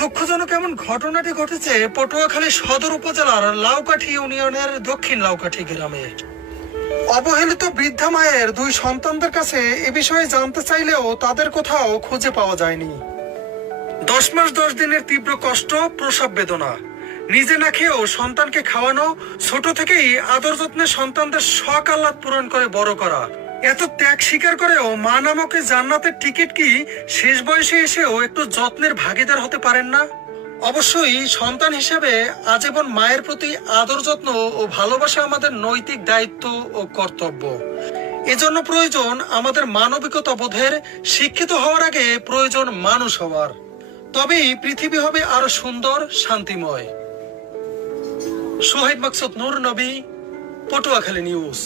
দুঃখজনক এমন ঘটনাটি ঘটেছে পটুয়াখালী সদর উপজেলার লাউকাঠি ইউনিয়নের দক্ষিণ লাউকাঠি গ্রামে। অবহেলিত বৃদ্ধা মায়ের দুই সন্তানদের কাছে এ বিষয়ে জানতে চাইলেও তাদের কোথাও খুঁজে পাওয়া যায়নি। 10 মাস 10 দিনের তীব্র কষ্ট, প্রসব বেদনা, নিজে না খেয়েও সন্তানকে খাওয়ানো, ছোট থেকেই আদর যত্নে সন্তানদের শখ আহ্লাদ পূরণ করে বড় করা, এত ত্যাগ স্বীকার করেও মা নামক জান্নাতের টিকিট কি শেষ বয়সে এসেও একটু যত্নের ভাগীদার হতে পারেন না? অবশ্যই সন্তান হিসেবে আজীবন মায়ের প্রতি আদর যত্ন ও ভালোবাসা আমাদের নৈতিক দায়িত্ব ও কর্তব্য। এজন্য প্রয়োজন আমাদের মানবিকতা বোধের, শিক্ষিত হওয়ার আগে প্রয়োজন মানুষ হওয়ার। তবেই পৃথিবী হবে আরো সুন্দর, শান্তিময়। সোহাইব মাকসুদ, নূর নবী, পটুয়াখালী নিউজ।